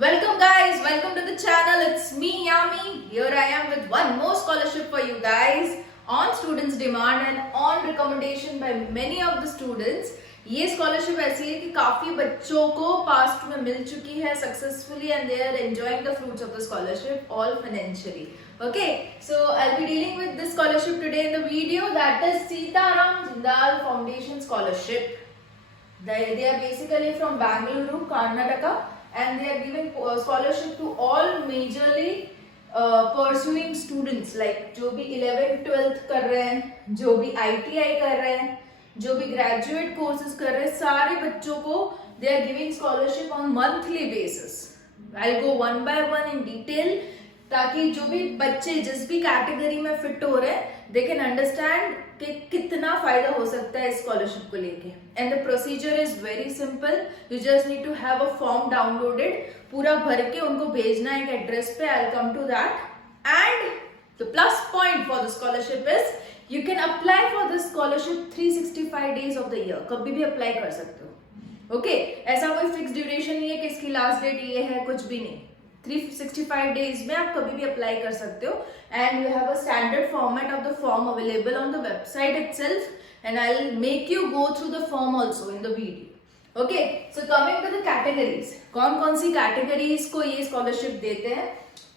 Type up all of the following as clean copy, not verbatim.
Welcome guys, welcome to the channel. It's me Yami. Here I am with one more scholarship for you guys on students demand and on recommendation by many of the students. ये scholarship ऐसी है कि काफी बच्चों को past में मिल चुकी है successfully and they are enjoying the fruits of the scholarship all financially. Okay, so I'll be dealing with this scholarship today in the video, that is Sitaram Jindal Foundation Scholarship. They are basically from Bangalore, Karnataka, and they are giving scholarship to all majorly pursuing students, like जो भी 11th 12th कर रहे हैं, जो भी ITI कर रहे हैं, जो भी ग्रेजुएट कोर्सेज कर रहे हैं, सारे बच्चों को they are giving scholarship on monthly basis. I'll go one by one in detail, ताकि जो भी बच्चे जिस भी कैटेगरी में फिट हो रहे हैं दे कैन अंडरस्टैंड कि कितना फायदा हो सकता है इस स्कॉलरशिप को लेके. And the procedure is very simple. You just need to have a form downloaded, पूरा भर के उनको भेजना है एक एड्रेस पे. I will come to that. And the plus point for the scholarship is you can apply for this scholarship 365 days of the year. कभी भी अप्लाई कर सकते हो. ओके, ऐसा कोई फिक्स ड्यूरेशन नहीं है कि इसकी लास्ट डेट ये है, कुछ भी नहीं. 365 डेज में आप कभी भी अप्लाई कर सकते हो. And you have a standard format of the form available on the website itself, and I will make you go through the form also in the video. Okay, so coming to the categories, कौन कौन सी categories को ये scholarship देते हैं.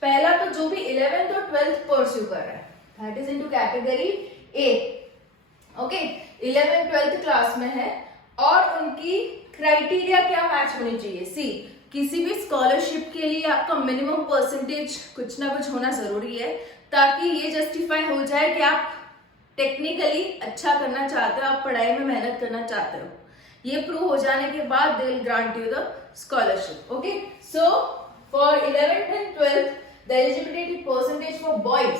पहला तो जो भी 11th और 12th परस्यू कर रहा है, that is into category A. Okay, 11th 12th class में है और उनकी क्राइटेरिया क्या मैच होनी चाहिए. सी, किसी भी स्कॉलरशिप के लिए आपका मिनिमम परसेंटेज कुछ ना कुछ होना जरूरी है, ताकि ये जस्टिफाई हो जाए कि आप टेक्निकली अच्छा करना चाहते हो, आप पढ़ाई में मेहनत करना चाहते हो. ये प्रूव हो जाने के बाद they will grant you the scholarship. Okay, so for 11th and 12th the eligibility percentage for boys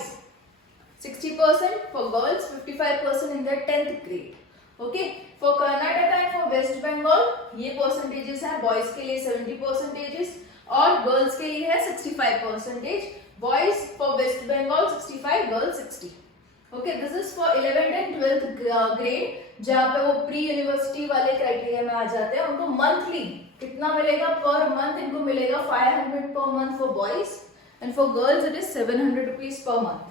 60%, for girls 55% in the 10th grade. Okay, for Karnataka and for West Bengal ये परसेंटेजेस है. बॉयज के लिए 70% और गर्ल्स के लिए है 65%. Boys for West Bengal 65, girls 60. Okay, this is for 11th and 12th grade, जहाँ पे वो प्री यूनिवर्सिटी वाले क्राइटेरिया में आ जाते हैं. उनको मंथली कितना मिलेगा पर मंथ? इनको मिलेगा 500 per month for boys and for girls it is 700 rupees per month.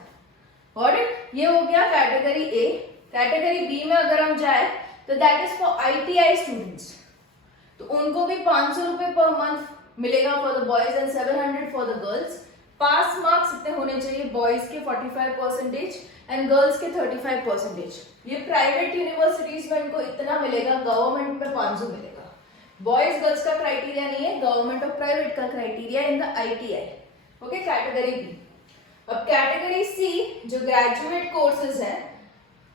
Got it? ये हो गया कैटेगरी ए. कैटेगरी बी में अगर हम जाए तो that is for ITI students. तो उनको भी 500 रुपए पर मंथ मिलेगा for the boys and 700 for the girls. Pass marks इतने होने चाहिए, बॉयज के 45% एंड गर्ल्स के 35%. ये प्राइवेट यूनिवर्सिटीज में इनको इतना मिलेगा, गवर्नमेंट में 500 मिलेगा. बॉयज गर्ल्स का क्राइटेरिया नहीं है, गवर्नमेंट और प्राइवेट का criteria in the ITI. Okay, category B. अब कैटेगरी सी जो ग्रेजुएट कोर्सेज है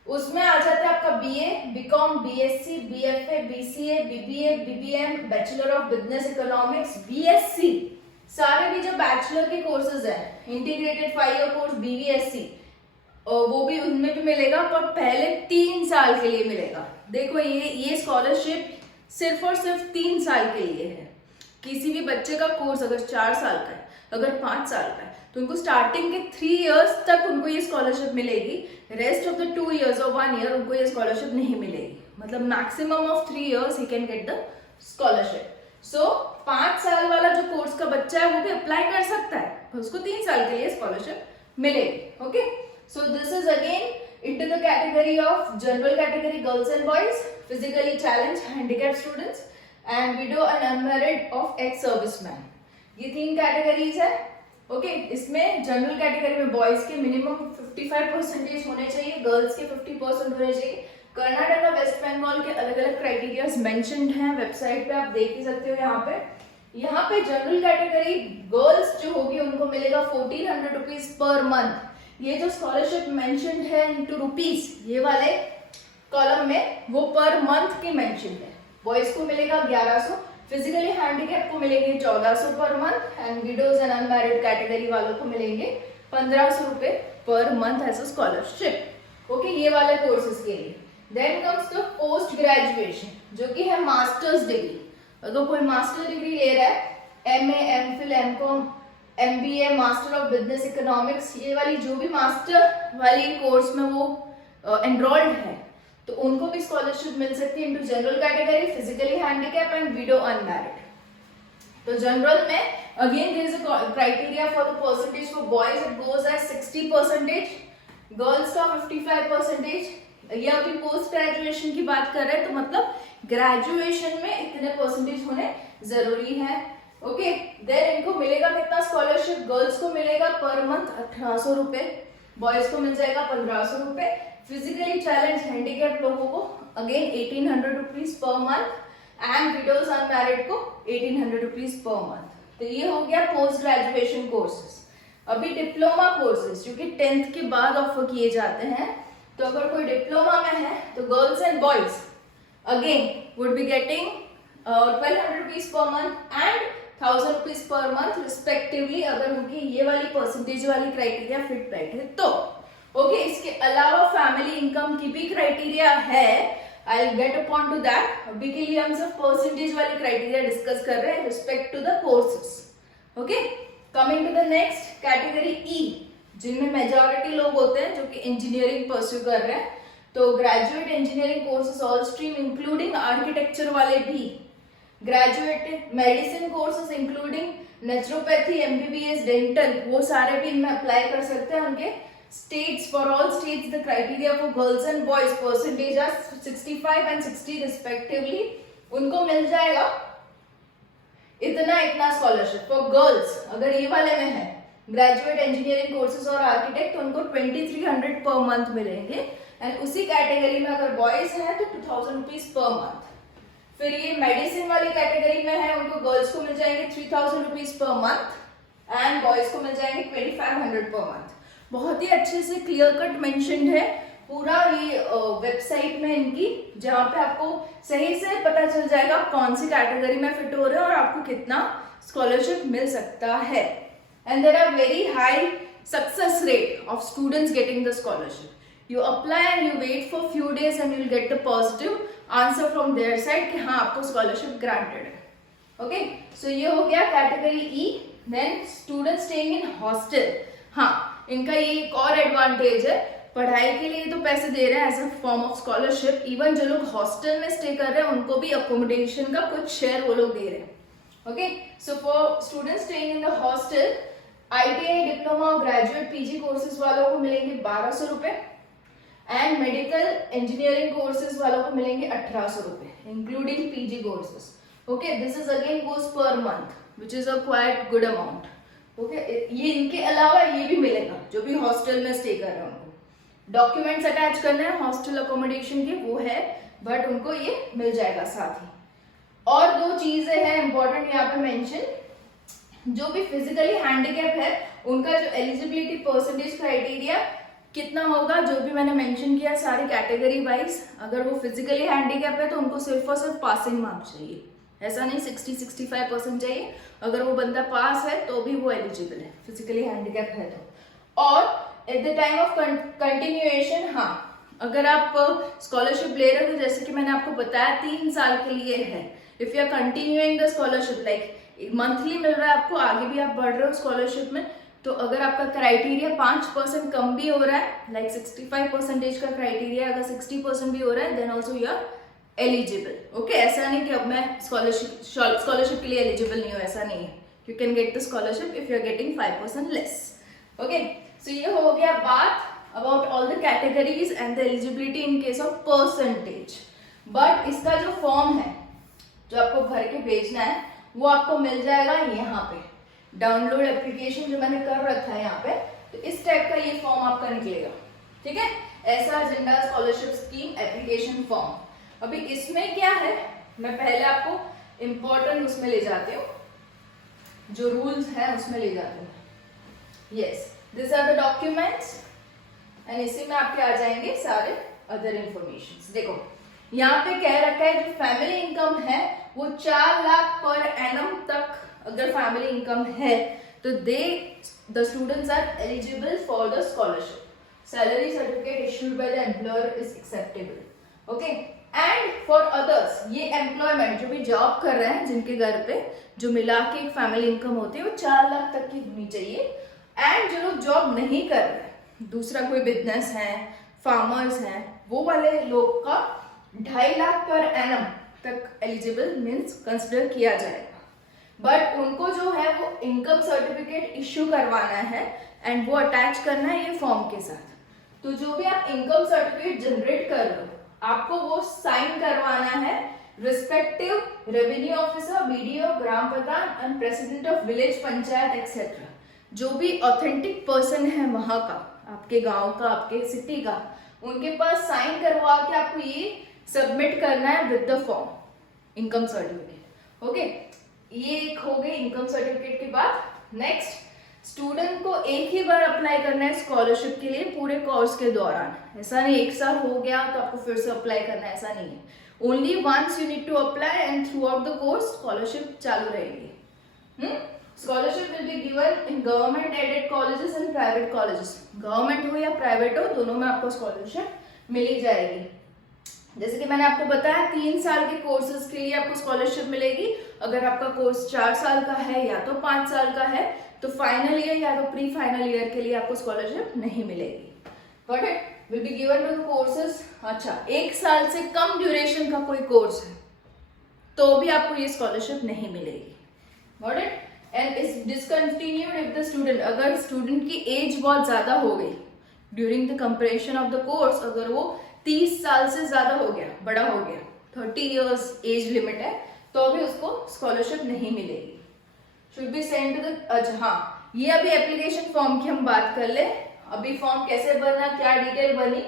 उसमें आ जाता है आपका BA, BCom, BSc, BFA, BCA, BBA, BBM, bachelor of business economics, BSc. सारे भी जो बैचलर के कोर्सेज हैं, इंटीग्रेटेड 5 ईयर कोर्स BVSC, वो भी उनमें भी मिलेगा, पर पहले 3 साल के लिए मिलेगा. देखो ये स्कॉलरशिप सिर्फ और सिर्फ 3 साल के लिए है. किसी भी बच्चे का कोर्स अगर 4 साल का है, अगर 5 साल का है, तो उनको स्टार्टिंग के 3 इयर्स तक उनको ये स्कॉलरशिप मिलेगी. रेस्ट ऑफ द 2 इयर्स और 1 ईयर उनको ये स्कॉलरशिप नहीं मिलेगी. मतलब maximum of 3 years he can get the scholarship. So 5 साल वाला जो कोर्स का बच्चा है वो भी अप्लाई कर सकता है, उसको 3 साल के लिए स्कॉलरशिप मिलेगी. Okay, so this is again into the category of general category girls and boys, physically challenged, handicapped students and widow and unmarried of ex-serviceman. ये 3 कैटेगरीज है. ओके, इसमें जनरल कैटेगरी में बॉयज के मिनिमम 55% होने चाहिए, girls के 50% होने चाहिए. कर्नाटका वेस्ट बंगाल के अलग अलग क्राइटेरियाज मेंशन्ड हैं वेबसाइट पे, आप देख ही सकते हो. यहाँ पे जनरल कैटेगरी गर्ल्स जो होगी उनको मिलेगा 1400 रुपीज पर मंथ. ये जो स्कॉलरशिप मेंशन्ड है इनटू रुपीज, ये वाले कॉलम में वो पर मंथ की मेंशन्ड है. बॉयज को मिलेगा 1100, फिजिकली हैंडीकैप को मिलेंगे 1400 per month and widows and unmarried category वालों को मिलेंगे 1500 रुपए per month as a scholarship. Okay, ये वाले कोर्सेज के लिए. Then comes the post graduation जो कि है मास्टर्स डिग्री. अगर कोई मास्टर डिग्री ले रहा है, MA, MPhil, MCom, MBA, master of business economics, ये वाली जो भी मास्टर वाली कोर्स में वो एनरोल्ड है, तो उनको भी स्कॉलरशिप मिल सकती है into general category, physically handicap and widow unmarried. तो जनरल में again there is a criteria for the percentage for boys, it goes as 60%, girls का 55%। ये अभी पोस्ट ग्रेजुएशन की बात कर रहे हैं, तो मतलब ग्रेजुएशन में इतने परसेंटेज होने जरूरी है। ओके, देन इनको मिलेगा कितना स्कॉलरशिप? गर्ल्स को मिलेगा पर मंथ 1800 रुपए, बॉयज को मिल जाएगा 1500 रुपए। फिजिकली चैलेंज हैंडीकैप लोगों को again 1800 rupees per month and widows unmarried को 1800 रुपीज पर मंथ। तो ये हो गया पोस्ट ग्रेजुएशन कोर्सेज। अभी डिप्लोमा कोर्सेज जो कि 10th के बाद ऑफर किए जाते हैं, तो अगर कोई डिप्लोमा में है तो girls and boys again would be getting 1200 rupees per month and 1000 rupees per month respectively, अगर उनकी ये वाली परसेंटेज वाली क्राइटेरिया फिट बैठे तो। ओके, इसके अलावा फैमिली इनकम की भी क्राइटेरिया है, I will get upon two that. अभी के लिए हम सिर्फ परसेंटेज वाली क्राइटेरिया डिस्कस कर रहे हैं respect to the courses. Okay, coming to the next category E, जिनमें मेजॉरिटी लोग होते हैं जो कि इंजीनियरिंग परस्यू कर रहे हैं। तो graduate engineering courses all stream including architecture वाले भी, graduate medicine courses including naturopathy, MBBS, dental, वो सारे भी इनमें अप्लाई कर सकते हैं। उनके states, for all states the criteria for girls and boys percentage are 65 and 60 respectively. उनको मिल जाएगा इतना स्कॉलरशिप। फॉर गर्ल्स अगर ये वाले में है ग्रेजुएट इंजीनियरिंग कोर्सेज और आर्किटेक्ट, तो उनको 2300 पर मंथ मिलेंगे। एंड उसी कैटेगरी में अगर बॉयज है तो 2000 रुपीज पर मंथ। फिर ये मेडिसिन वाली कैटेगरी में है, उनको गर्ल्स को मिल जाएंगे 3000 rupees per month and boys को मिल जाएंगे 2500 पर मंथ। बहुत ही अच्छे से क्लियर कट मेंशन्ड है पूरा ये वेबसाइट में इनकी, जहां पे आपको सही से पता चल जाएगा कौन सी कैटेगरी में फिट हो रहे हैं और आपको कितना स्कॉलरशिप मिल सकता है। And there are very high success rate of students getting the scholarship. You apply and you wait for few days and you will get the positive answer from their side कि हाँ आपको scholarship granted है। Okay, so ये हो गया category E। Then students staying in hostel, हाँ इनका ये एक और एडवांटेज है, पढ़ाई के लिए तो पैसे दे रहे हैं as a form of scholarship. Even जो लोग हॉस्टल में स्टे कर रहे हैं उनको भी अकोमोडेशन का कुछ शेयर वो लोग दे रहे हैं। Okay, so for students staying in the hostel, ITI diploma और ग्रेजुएट PG कोर्सेज वालों को मिलेंगे 1200 रुपए एंड मेडिकल इंजीनियरिंग कोर्सेज वालों को मिलेंगे 1800 रुपए including PG courses. Okay, this is again goes per month which is a quite good amount. Okay, ये इनके अलावा ये भी मिलेगा जो भी हॉस्टल में स्टे कर रहे हैं उनको डॉक्यूमेंट्स अटैच करने हैं हॉस्टल अकोमोडेशन के, वो है, बट उनको ये मिल जाएगा साथ ही। और दो चीजें हैं इंपॉर्टेंट यहाँ पे मेंशन, जो भी फिजिकली हैंडीकैप है उनका जो एलिजिबिलिटी परसेंटेज क्राइटेरिया कितना होगा, जो भी मैंने मेंशन किया सारी कैटेगरी वाइज। अगर वो फिजिकली हैंडीकैप है तो उनको सिर्फ और सिर्फ पासिंग मार्क्स चाहिए, ऐसा नहीं 60-65% चाहिए। अगर वो बंदा पास है तो भी वो एलिजिबल है, फिजिकली हैंडीकैप है तो। और at the time of continuation, हाँ अगर आप स्कॉलरशिप ले रहे हो तो जैसे कि मैंने आपको बताया 3 साल के लिए है। If you are continuing the scholarship, like monthly मिल रहा है आपको, आगे भी आप बढ़ रहे हो स्कॉलरशिप में, तो अगर आपका क्राइटेरिया 5% कम भी हो रहा है, लाइक 65% का क्राइटेरिया अगर 60% भी हो रहा है, then also you are eligible. Okay, ऐसा नहीं कि अब मैं स्कॉलरशिप के लिए एलिजिबल नहीं हूँ, ऐसा नहीं है। You can get the scholarship if you are getting 5% less. Okay, so ये हो गया बात about all the categories and the eligibility in case of percentage. But इसका जो फॉर्म है जो आपको भर के भेजना है वो आपको मिल जाएगा यहाँ पे, डाउनलोड एप्लीकेशन जो मैंने कर रखा है यहाँ पे। तो इस टाइप का ये फॉर्म आपका निकलेगा, ठीक है, ऐसा agenda scholarship scheme application form. अभी इसमें क्या है, मैं पहले आपको इम्पोर्टेंट उसमें ले जाती हूँ, जो रूल्स है उसमें ले जाती हूँ। Yes, this are the documents and इसी में आपके आ जाएंगे सारे अदर इंफॉर्मेशन। देखो यहाँ पे कह रखा है जो फैमिली इनकम है वो 4 लाख पर एनम तक अगर फैमिली इनकम है तो the students are eligible for the scholarship. Salary certificate issued by the employer is acceptable. Okay, and for others, ये एम्प्लॉयमेंट जो भी जॉब कर रहे हैं जिनके घर पे जो मिला के एक फैमिली इनकम होती है वो 4 लाख तक की होनी चाहिए। एंड जो लोग जॉब नहीं कर रहे, दूसरा कोई बिजनेस है, फार्मर्स हैं, वो वाले लोग का 2.5 लाख पर एनम तक एलिजिबल मीन्स कंसिडर किया जाएगा। बट उनको जो है वो इनकम सर्टिफिकेट इश्यू करवाना है एंड वो अटैच करना है ये फॉर्म के साथ। तो जो भी आप इनकम सर्टिफिकेट जनरेट कर रहे हो आपको वो साइन करवाना है respective revenue officer, BDO, gram Pradhan and president of village panchayat etcetera. जो भी ऑथेंटिक पर्सन है वहां का, आपके गांव का, आपके सिटी का, उनके पास साइन करवा के आपको ये सबमिट करना है with the form income certificate. Okay, ये एक हो गई इनकम सर्टिफिकेट के बाद। नेक्स्ट, स्टूडेंट को एक ही बार अप्लाई करना है स्कॉलरशिप के लिए पूरे कोर्स के दौरान। ऐसा नहीं एक साल हो गया तो आपको फिर से अप्लाई करना है, ऐसा नहीं है। Only once you need to apply and throughout the course scholarship चालू रहेगी। Scholarship will be given in government aided colleges and private colleges. Government हो या प्राइवेट हो, दोनों में आपको स्कॉलरशिप मिली जाएगी। जैसे कि मैंने आपको बताया 3 साल के कोर्सेज के लिए आपको स्कॉलरशिप मिलेगी। अगर आपका कोर्स 4 साल का है या तो 5 साल का है तो फाइनल ईयर या तो प्री फाइनल ईयर के लिए आपको स्कॉलरशिप नहीं मिलेगी। Got it? Will be given to the courses. अच्छा, 1 साल से कम ड्यूरेशन का कोई कोर्स है तो भी आपको ये स्कॉलरशिप नहीं मिलेगी। Got it? And is discontinued if the student, अगर स्टूडेंट की एज बहुत ज्यादा हो गई during the completion of the course, अगर वो 30 साल से ज्यादा हो गया, बड़ा हो गया, 30 इयर्स एज लिमिट है, तो भी उसको स्कॉलरशिप नहीं मिलेगी। Should be send to the, अच्छा हाँ, ये अभी एप्लीकेशन फॉर्म की हम बात कर ले। अभी फॉर्म कैसे भरना, क्या डिटेल बनी,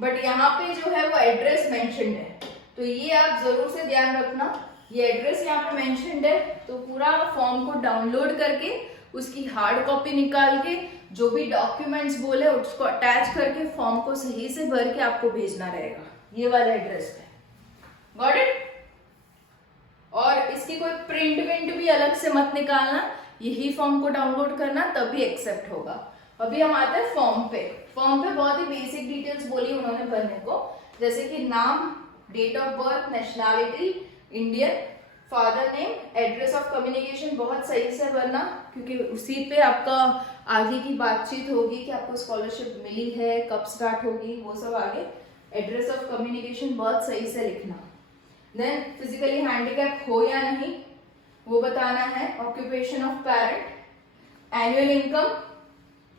बट यहाँ पे जो है वो एड्रेस मेंशन्ड है, तो ये आप जरूर से ध्यान रखना। ये एड्रेस यहाँ पे मेंशन्ड है, तो पूरा फॉर्म को डाउनलोड करके उसकी हार्ड कॉपी निकाल के जो भी डॉक्यूमेंट्स बोले उसको अटैच करके फॉर्म को सही से भर के आपको भेजना रहेगा ये वाला एड्रेस पे। Got it? और इसकी कोई प्रिंट विंट भी अलग से मत निकालना, यही फॉर्म को डाउनलोड करना तभी एक्सेप्ट होगा। अभी हम आते हैं फॉर्म पे। फॉर्म पे बहुत ही बेसिक डिटेल्स बोली उन्होंने भरने को, जैसे कि नाम, date of birth, nationality Indian, father name, address of communication बहुत सही से भरना क्योंकि उसी पे आपका आगे की बातचीत होगी कि आपको स्कॉलरशिप मिली है, कब स्टार्ट होगी, वो सब आगे। एड्रेस ऑफ कम्युनिकेशन बहुत सही से लिखना। देन फिजिकली हैंडीकैप हो या नहीं वो बताना है। Occupation of parent, annual income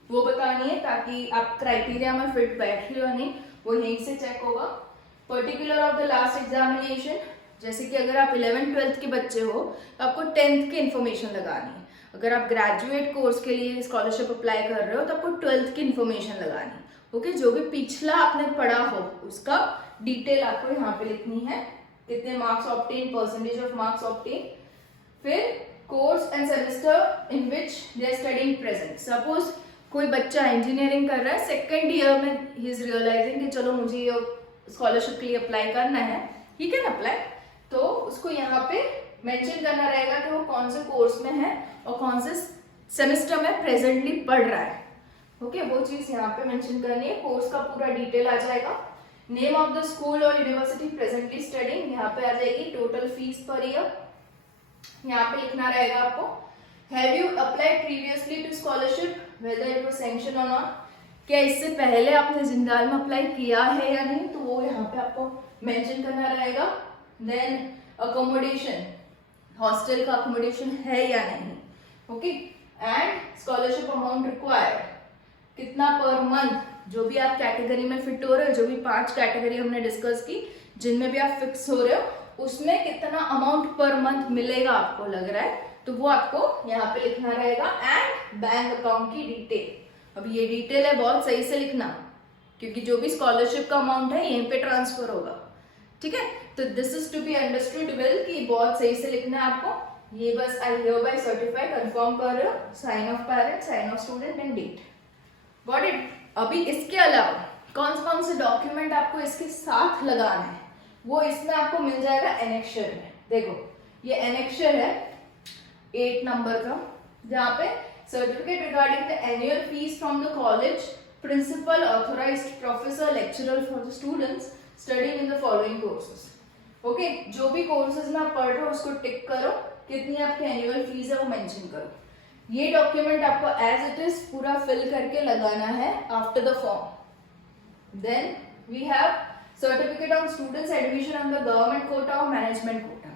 वो बतानी है ताकि आप क्राइटेरिया में फिट बैठ रहे हो नहीं, वो यहीं से चेक होगा। Particular of the last examination, जैसे कि अगर आप 11th-12th के बच्चे हो तो आपको 10th की इन्फॉर्मेशन लगानी है। अगर आप ग्रेजुएट कोर्स के लिए स्कॉलरशिप अप्लाई कर रहे हो तो आपको 12th की इन्फॉर्मेशन लगानी है। ओके, जो भी पिछला आपने पढ़ा हो उसका डिटेल आपको यहाँ पे लिखनी है, कितने marks obtain, percentage of marks obtain, फिर course and semester in which they are studying present. Suppose कोई बच्चा इंजीनियरिंग कर रहा है, 2nd ईयर में ही इज रियलाइजिंग कि चलो मुझे ये स्कॉलरशिप के लिए अप्लाई करना है, ही कैन अप्लाई। तो उसको यहाँ पे मेंशन करना रहेगा कि वो कौन से कोर्स में है और कौन से सेमेस्टर में प्रेजेंटली पढ़ रहा है। ओके, वो चीज यहाँ पे मेंशन करनी है। कोर्स का पूरा डिटेल आ जाएगा। नेम ऑफ द स्कूल और यूनिवर्सिटी प्रेजेंटली स्टडिंग यहाँ पे आ जाएगी। टोटल फीस पर ईयर यहाँ पे लिखना रहेगा आपको। Have you applied previously to scholarship whether it was sanction और नॉट, क्या इससे पहले आपने जिंदाल में अप्लाई किया है या नहीं, तो वो यहाँ पे आपको मेंशन करना रहेगा। देन अकोमोडेशन, हॉस्टल का अकोमोडेशन है या नहीं। Okay, and scholarship amount required, कितना पर मंथ, जो भी आप कैटेगरी में फिट हो रहे हो, जो भी 5 कैटेगरी हमने डिस्कस की जिनमें भी आप फिक्स हो रहे हो उसमें कितना अमाउंट पर मंथ मिलेगा आपको लग रहा है, तो वो आपको यहाँ पे लिखना रहेगा। एंड बैंक अकाउंट की डिटेल, अब ये डिटेल है बहुत सही से लिखना क्योंकि जो भी स्कॉलरशिप का अमाउंट है यहीं पे ट्रांसफर होगा। ठीक है, तो this is to be understood well कि बहुत सही से लिखना है आपको। ये बस आई हियरबाय सर्टिफाई कंफर्म कर रहे हो, sign of parent, sign of student and date. Got it? अभी इसके अलावा कौन से डॉक्यूमेंट आपको इसके साथ लगाना है वो इसमें आपको मिल जाएगा एनेक्शर में। देखो ये एनेक्शर है 8 नंबर का, जहाँ पे certificate regarding the annual fee from the college, principal, authorized professor, lecturer for the students studying in the following courses. Okay, जो भी कोर्सेज में आप पढ़ रहे हो उसको टिक करो, कितनी आपकी एनुअल फीस है वो मेंशन करो। ये डॉक्यूमेंट आपको एज इट इज पूरा फिल करके लगाना है after the form. Then we have certificate on students admission under government quota और मैनेजमेंट कोटा।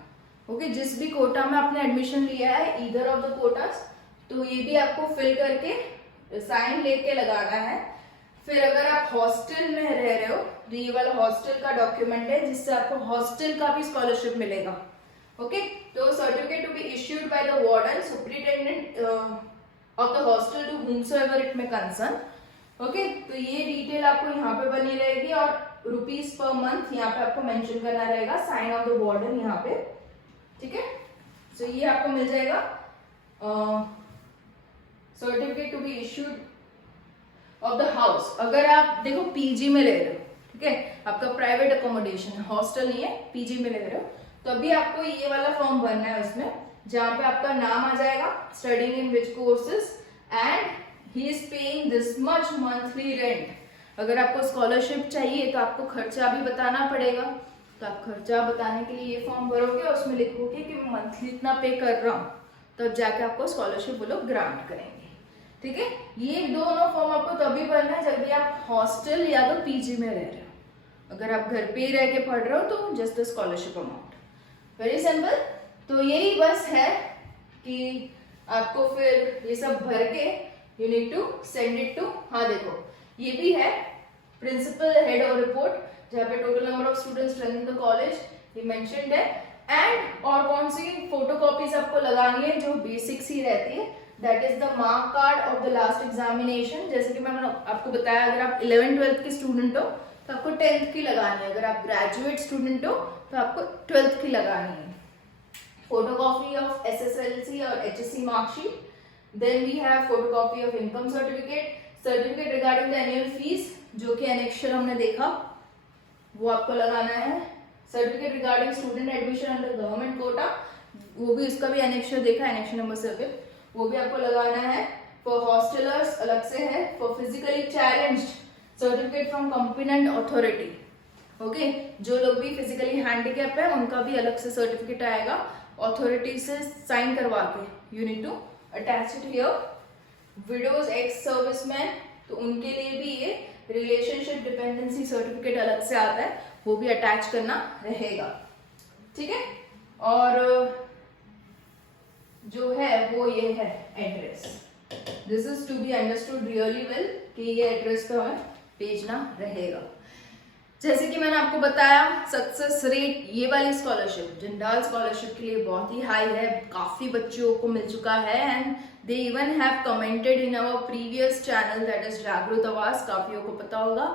ओके, जिस भी कोटा में आपने एडमिशन लिया है, ईदर ऑफ द कोटास, तो ये भी आपको फिल करके साइन लेके लगाना है। फिर अगर आप हॉस्टल में रह रहे हो तो ये वाला हॉस्टल का डॉक्यूमेंट है जिससे आपको हॉस्टल का भी स्कॉलरशिप मिलेगा। ओके, तो certificate to be issued by the warden superintendent of the hostel to whomsoever it may concern। Okay, तो ये डिटेल आपको यहाँ पे बनी रहेगी और रुपीज पर मंथ यहाँ पे आपको मेंशन करना रहेगा, साइन ऑफ द वार्डन यहाँ पे। ठीक है, सो ये आपको मिल जाएगा certificate to be issued of the house. अगर आप देखो पीजी में ले रहे हो, ठीक है, आपका प्राइवेट अकोमोडेशन है, हॉस्टल नहीं है, पीजी में ले रहे हो, तो अभी आपको ये वाला फॉर्म भरना है उसमें, जहां पे आपका नाम आ जाएगा, studying in which courses and he is paying this much monthly rent. अगर आपको स्कॉलरशिप चाहिए तो आपको खर्चा भी बताना पड़ेगा, तो आप खर्चा बताने के लिए ये फॉर्म भरोगे और उसमें लिखोगे कि मैं मंथली इतना पे कर रहा हूँ, तब जाके आपको स्कॉलरशिप वो लोग ग्रांट करेंगे। ठीक है, ये दोनों फॉर्म आपको तभी भरना है जब भी आप हॉस्टल या तो पीजी में रह रहे हो। अगर आप घर पे ही रह के पढ़ रहे हो तो just the scholarship amount, very simple. तो यही बस है कि आपको फिर ये सब भर के you need to send it to, हाँ देखो ये भी है प्रिंसिपल हेड और रिपोर्ट, जहाँ पे total number of students running the college ये मेंशन्ड है, एंड और कौन सी फोटोकॉपीज आपको लगानी है जो बेसिक्स ही रहती है, that is the mark card of the last examination. जैसे कि मैंने आपको बताया, अगर आप 11th-12th के स्टूडेंट हो तो आपको 10th की लगानी है, अगर आप ग्रेजुएट स्टूडेंट हो तो आपको 12th की लगानी है। फोटोकॉपी ऑफ SSLC और HSC marksheet, then we have photocopy of income certificate, certificate regarding the annual fee जो कि एनेक्शर हमने देखा वो आपको लगाना है, certificate regarding student admission under government quota, वो भी उसका भी एनेक्शर देखा, एनेक्शर नंबर 7, वो भी आपको लगाना है। फॉर हॉस्टलर्स अलग से है, for physically challenged certificate from competent authority. Okay, जो लोग भी फिजिकली हैंडीकैप है उनका भी अलग से सर्टिफिकेट आएगा, अथॉरिटी से साइन करवा के you need to attach it here. Widows ex serviceman, तो उनके लिए भी ये रिलेशनशिप डिपेंडेंसी सर्टिफिकेट अलग से आता है, वो भी अटैच करना रहेगा। ठीक है, और जो है वो ये है address, this is to be understood really well कि ये एड्रेस पे हमें भेजना रहेगा। जैसे कि मैंने आपको बताया, सक्सेस रेट ये वाली स्कॉलरशिप जिंदाल स्कॉलरशिप के लिए बहुत ही हाई है, काफी बच्चों को मिल चुका है, and they even have commented in our previous channel that is Jagrit Awaaz, काफियों को पता होगा,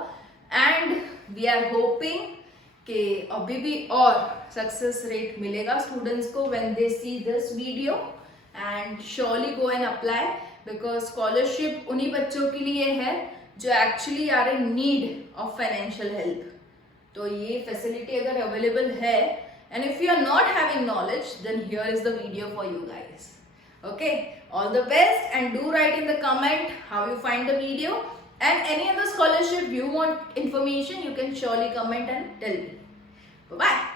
एंड वी आर होपिंग कि अभी भी और सक्सेस रेट मिलेगा स्टूडेंट्स को when they see this video, and surely go and apply, because scholarship उन्हीं बच्चों के लिए है जो actually are in need of financial help. तो ये फैसिलिटी अगर अवेलेबल है, and if you are not having knowledge, then here is the video for you guys. Okay, all the best, and do write in the comment how you find the video, and any other scholarship you want information, you can surely comment and tell me. Bye bye.